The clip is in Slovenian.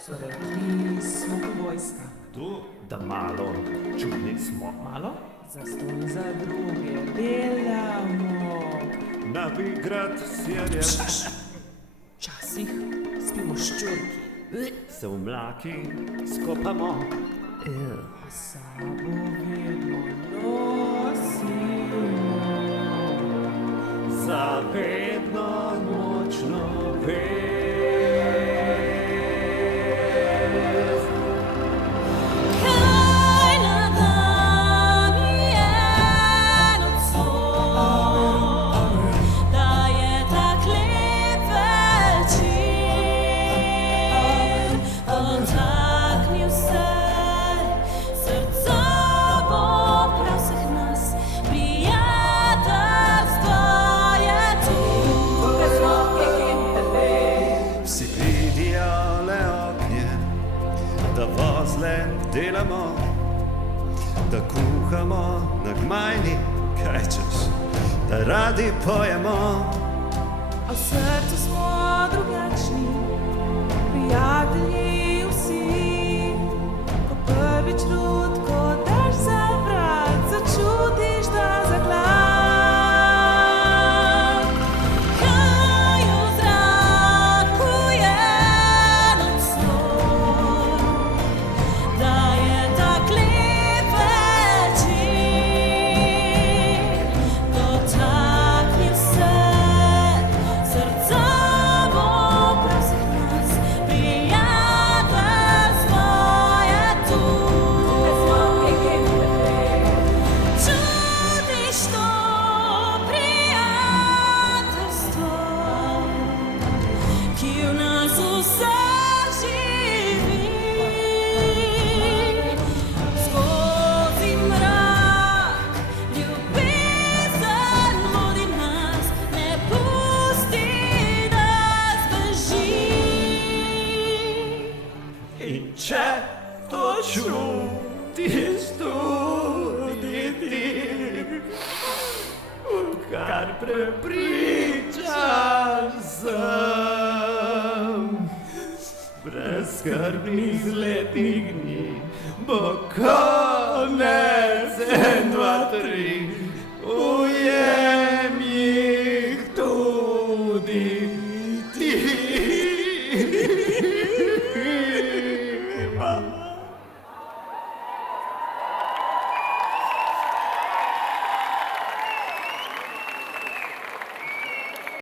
So rekli, smo kot vojska. Tu, da malo čudni smo. Malo? Zastonj za druge delamo. Novigrad serjem. Včasih spimo ščurki. Se v mlaki skopamo. Sabo vedno nosimo. Zavedno močno vez. Kaj nad nami je nocoj, da je tak lep večer, dotaknil se srca bo prav vseh nas, prijateljstvo je tu. Vsi vidijo le ognje, da vozle delamo, da kuhamo na gmajni, kaj češ, da radi pojemo. A v srcu smo drugačni, prijatelji vsi. Ko prvič lutko daš za vrat, začutiš, da zaklad. Kaj v zraku je nocoj, da je tak lep večer, dotaknil se srca bo prav vseh nas, prijateljstvo je tu. Čutiš to prijateljstvo, ki v nas vseh živi. Skozi mrak ljubezen vodi nas, ne pusti, da zbeži. In če to čutiš tudi ti, kar prepričan sem, brez skrbnih zletnih dni bo konec 1, 2, 3, ujem jih tudi